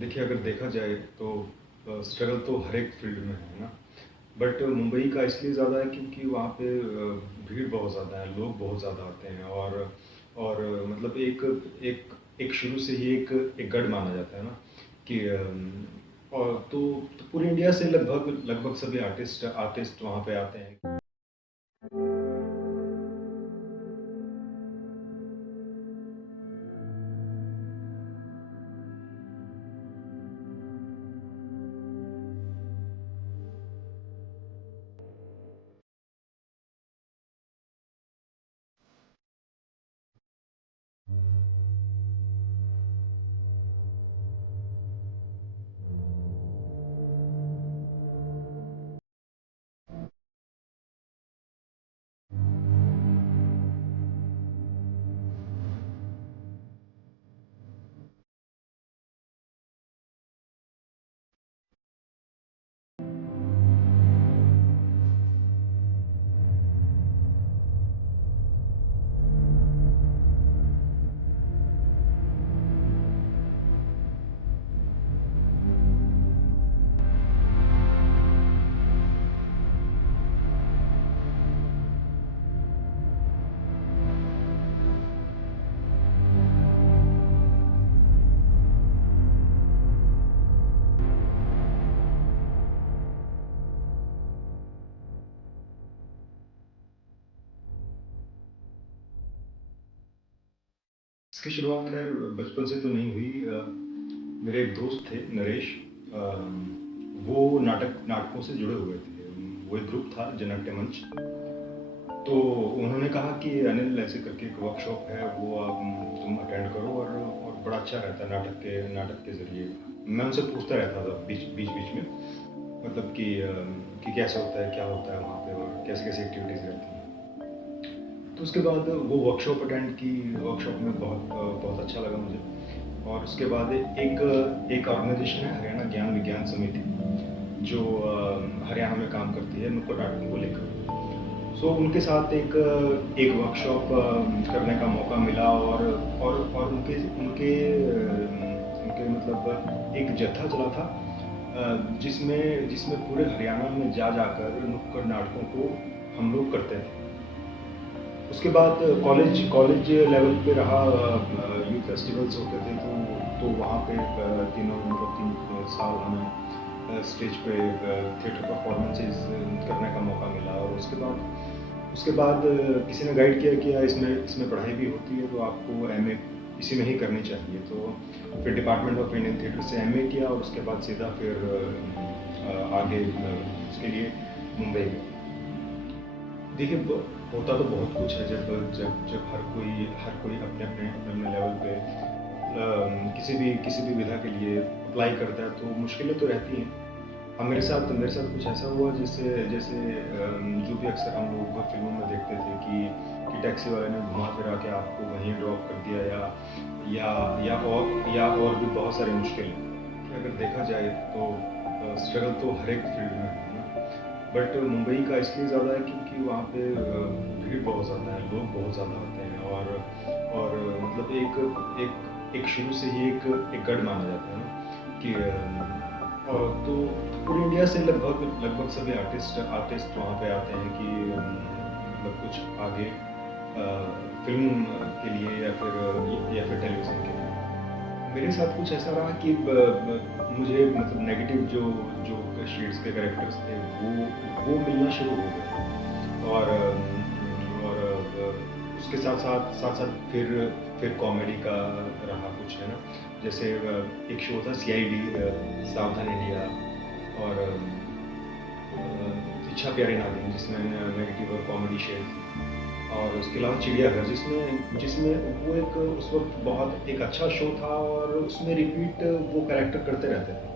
देखिए, अगर देखा जाए तो स्ट्रगल तो हर एक फील्ड में है ना। बट मुंबई का इसलिए ज़्यादा है क्योंकि वहाँ पे भीड़ बहुत ज़्यादा है, लोग बहुत ज़्यादा आते हैं और मतलब एक एक शुरू से ही एक गढ़ माना जाता है ना कि और तो पूरे इंडिया से लगभग लगभग सभी आर्टिस्ट आर्टिस्ट वहाँ पे आते हैं। इसकी शुरुआत खैर बचपन से तो नहीं हुई। मेरे एक दोस्त थे नरेश। अ, वो नाटकों से जुड़े हुए थे। वो एक ग्रुप था जनाट्य मंच। तो उन्होंने कहा कि अनिल ऐसे करके एक वर्कशॉप है, वो आप तुम अटेंड करो और बड़ा अच्छा रहता है नाटक के ज़रिए। मैं उनसे पूछता रहता था बीच में, मतलब कि कैसा होता है, क्या होता है वहाँ पे और कैसे-कैसे एक्टिविटीज़ रहती हैं। तो उसके बाद वो वर्कशॉप अटेंड की। वर्कशॉप में बहुत अच्छा लगा मुझे। और उसके बाद एक ऑर्गेनाइजेशन है हरियाणा ज्ञान विज्ञान समिति, जो हरियाणा में काम करती है नुक्कड़ नाटकों को लेकर। सो उनके साथ एक वर्कशॉप करने का मौका मिला और उनके उनके उनके मतलब एक जत्था चला था, जिसमें जिसमें पूरे हरियाणा में जा जाकर नुक्कड़ नाटकों को हम लोग करते थे। उसके बाद कॉलेज कॉलेज लेवल पे रहा। यूथ फेस्टिवल्स होते थे तो वहाँ पे तीनों मतलब 3 साल हमें स्टेज पे थिएटर परफॉर्मेंसेस करने का मौका मिला। और उसके बाद किसी ने गाइड किया कि यार इसमें इसमें पढ़ाई भी होती है, तो आपको एमए इसी में ही करनी चाहिए। तो फिर डिपार्टमेंट ऑफ इंडियन थिएटर से एमए किया और उसके बाद सीधा फिर आगे उसके लिए मुंबई गया। देखिए, होता तो बहुत कुछ है जब जब जब हर कोई अपने अपने अपने अपने लेवल पे किसी भी विधा के लिए अप्लाई करता है, तो मुश्किलें तो रहती हैं। अब मेरे साथ कुछ ऐसा हुआ, जैसे जैसे जो भी अक्सर हम लोग फिल्मों में देखते थे कि टैक्सी वाले ने घुमा फिरा के आपको वहीं ड्रॉप कर दिया, या और भी बहुत सारी मुश्किलें। कि अगर देखा जाए तो स्ट्रगल तो हर एक फील्ड में है ना। बट मुंबई का इसलिए ज़्यादा है क्योंकि वहाँ पे भीड़ बहुत ज़्यादा है, लोग बहुत ज़्यादा आते हैं और मतलब एक शुरू से ही एक गढ़ माना जाता है ना कि और तो पूरे इंडिया से लगभग लगभग सभी आर्टिस्ट आर्टिस्ट वहाँ पे आते हैं कि मतलब कुछ आगे फ़िल्म के लिए या फिर टेलीविज़न के लिए। मेरे साथ कुछ ऐसा रहा कि मुझे मतलब नेगेटिव जो जो शेड्स के कैरेक्टर्स थे वो मिलना शुरू हो गए। और उसके साथ फिर कॉमेडी का रहा कुछ, है ना। जैसे एक शो था सीआईडी, सावधान इंडिया, और इच्छा प्यारी नागिन, जिसमें नेगेटिव और कॉमेडी शेड थी। और उसके अलावा चिड़ियाघर, जिसमें जिसमें वो एक उस वक़्त बहुत एक अच्छा शो था और उसमें रिपीट वो कैरेक्टर करते रहते थे।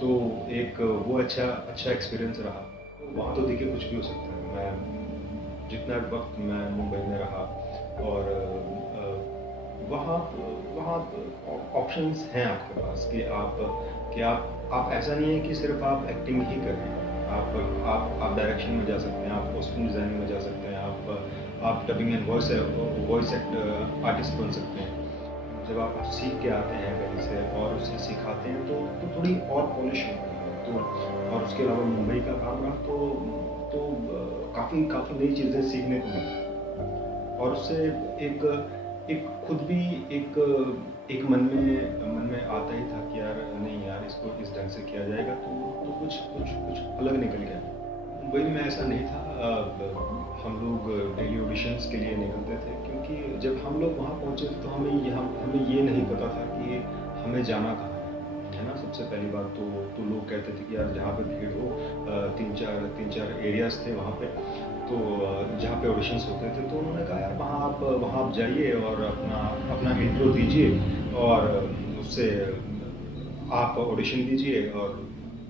तो एक वो अच्छा अच्छा एक्सपीरियंस रहा। वहाँ तो देखिए कुछ भी हो सकता है। मैं जितना वक़्त मैं मुंबई में रहा, और वहाँ वहाँ ऑप्शंस हैं आपके पास कि आप ऐसा नहीं है कि सिर्फ़ आप एक्टिंग ही कर रहे हैं। आप डायरेक्शन में जा सकते हैं, आप कॉस्ट्यूम डिज़ाइनिंग में जा सकते हैं, आप डबिंग एंड वॉइस आर्टिस्ट बन सकते हैं। जब आप सीख के आते हैं कहीं से और उसे सिखाते हैं तो थोड़ी और पॉलिश होती है। तो और उसके अलावा मुंबई का काम रहा तो काफ़ी काफ़ी नई चीज़ें सीखने को मिली और उससे एक एक खुद भी एक एक मन में आता ही था कि यार नहीं यार इसको इस ढंग से किया जाएगा तो कुछ कुछ कुछ अलग निकल गया। मुंबई में ऐसा नहीं था। हम लोग डेली ऑडिशंस के लिए निकलते थे क्योंकि जब हम लोग वहाँ पहुँचे तो हमें ये नहीं पता था कि हमें जाना कहाँ है ना। सबसे पहली बात तो लोग कहते थे कि यार जहाँ पे भीड़ हो तीन चार एरियाज़ थे वहाँ पे तो जहाँ पे ऑडिशंस होते थे तो उन्होंने कहा यार वहाँ आप जाइए और अपना इंट्रो दीजिए और उससे आप ऑडिशन दीजिए और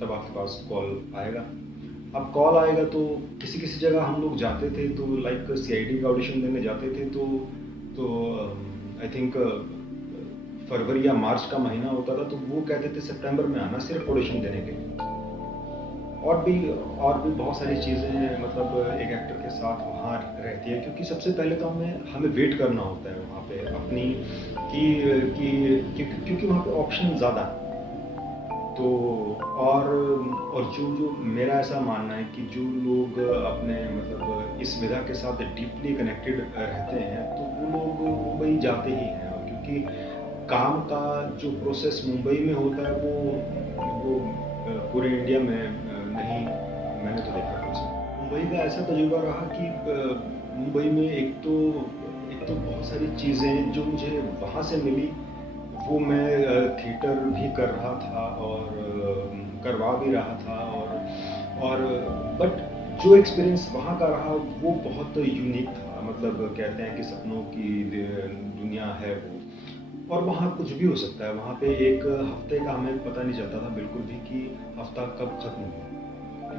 तब आपके पास कॉल आएगा। अब कॉल आएगा तो किसी जगह हम लोग जाते थे तो लाइक सीआईडी का ऑडिशन देने जाते थे तो आई थिंक फरवरी या मार्च का महीना होता था तो वो कहते थे सितंबर में आना सिर्फ ऑडिशन देने के लिए। और भी बहुत सारी चीज़ें मतलब एक एक्टर के साथ वहाँ रहती है क्योंकि सबसे पहले तो हमें वेट करना होता है वहाँ पे अपनी क्योंकि वहाँ पे ऑप्शन ज़्यादा है। तो और जो मेरा ऐसा मानना है कि जो लोग अपने मतलब इस विधा के साथ डीपली कनेक्टेड रहते हैं तो वो लोग मुंबई जाते ही हैं क्योंकि काम का जो प्रोसेस मुंबई में होता है वो पूरे इंडिया में नहीं मैंने तो देखा कुछ। मुंबई का ऐसा तजुर्बा रहा कि मुंबई में एक तो बहुत सारी चीज़ें जो मुझे वहाँ से मिली वो मैं थिएटर भी कर रहा था और करवा भी रहा था और बट जो एक्सपीरियंस वहाँ का रहा वो बहुत यूनिक था। मतलब कहते हैं कि सपनों की दुनिया है वो और वहाँ कुछ भी हो सकता है। वहाँ पे एक हफ्ते का हमें पता नहीं चलता था बिल्कुल भी कि हफ्ता कब खत्म हो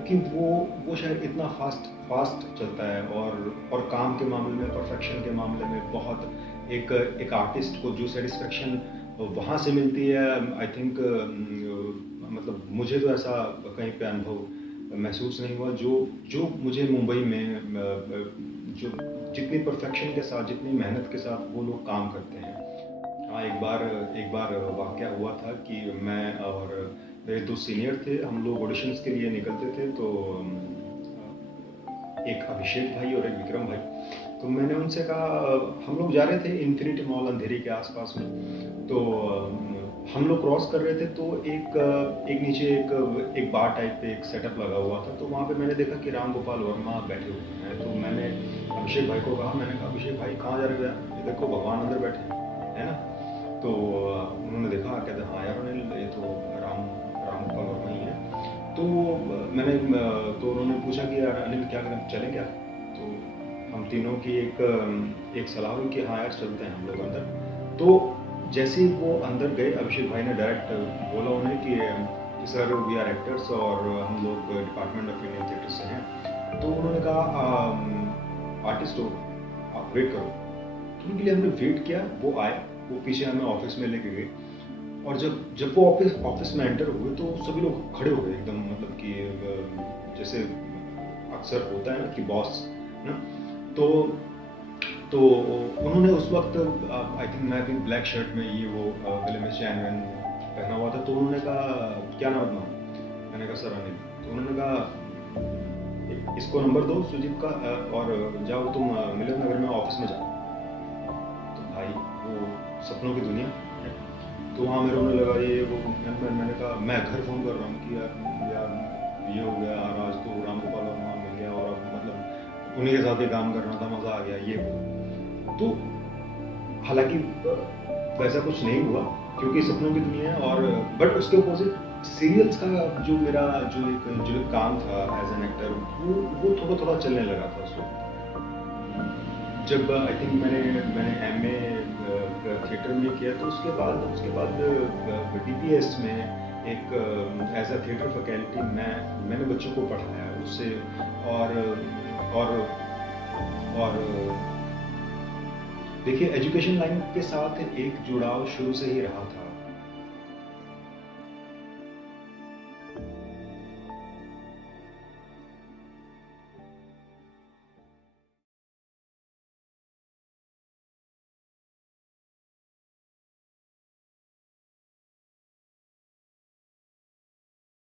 क्योंकि वो शायद इतना फास्ट चलता है और काम के मामले में परफेक्शन के मामले में बहुत एक आर्टिस्ट को जो सेटिस्फेक्शन वहाँ से मिलती है आई थिंक मतलब मुझे तो ऐसा कहीं पे अनुभव महसूस नहीं हुआ जो मुझे मुंबई में जो जितनी परफेक्शन के साथ जितनी मेहनत के साथ वो लोग काम करते हैं। हाँ एक बार वाक़या हुआ था कि मैं और मेरे दो सीनियर थे हम लोग ऑडिशंस के लिए निकलते थे तो एक अभिषेक भाई और एक विक्रम भाई तो मैंने उनसे कहा हम लोग जा रहे थे इन्फिनिटी मॉल अंधेरी के आसपास में तो हम लोग क्रॉस कर रहे थे तो एक नीचे एक बार टाइप पे एक सेटअप लगा हुआ था तो वहाँ पे मैंने देखा कि राम गोपाल वर्मा बैठे हुए हैं। तो मैंने अभिषेक भाई को कहा मैंने कहा अभिषेक भाई कहाँ जा रहे हो ये देखो भगवान अंदर बैठे है ना। तो उन्होंने देखा कहते हाँ यार अनिल ये तो राम गोपाल वर्मा ही है। तो तो उन्होंने पूछा कि यार अनिल क्या करें चलें क्या। तो हम तीनों की एक सलाह हुई कि हाँ यार चलते हैं हम लोग अंदर। तो जैसे ही वो अंदर गए अभिषेक भाई ने डायरेक्ट बोला उन्हें कि सर वी आर एक्टर्स और हम लोग डिपार्टमेंट ऑफ इंडियन थिएटर से हैं। तो उन्होंने कहा आर्टिस्ट हो आप वेट करो। तो उनके लिए हमने वेट किया वो आए वो पीछे हमें ऑफिस में लेके गए और जब वो ऑफिस में एंटर हुए तो सभी लोग खड़े हो गए एकदम मतलब कि जैसे अक्सर होता है ना कि बॉस ना। तो उन्होंने उस वक्त आई थिंक मैं भी ब्लैक शर्ट में ये वो गले में चैन वैन पहना हुआ था। तो उन्होंने कहा क्या नाम तुम्हारा। मैंने कहा सर अनिल। तो उन्होंने कहा इसको नंबर दो सुजीत का और जाओ तुम मिलन नगर में ऑफिस में जाओ। तो भाई वो सपनों की दुनिया है। तो वहाँ मेरे होने लगा ये वो मैंने कहा मैं घर फ़ोन कर रहा हूँ कि यार ये हो गया आज तो राम गोपाल वर्मा मिल गया और अब मतलब उन्हीं के साथ ही काम करना था मज़ा आ गया ये। तो हालांकि वैसा कुछ नहीं हुआ क्योंकि सपनों की दुनिया है और बट उसके अपोजिट सीरियल्स का जो मेरा जो काम था एज एन एक्टर वो थोड़ा चलने लगा था उस वक्त। जब आई थिंक मैंने एमए थिएटर में किया तो उसके बाद डीपीएस में एक एज अ थिएटर फैकल्टी मैंने बच्चों को पढ़ाया उससे और देखिए एजुकेशन लाइन के साथ एक जुड़ाव शुरू से ही रहा था।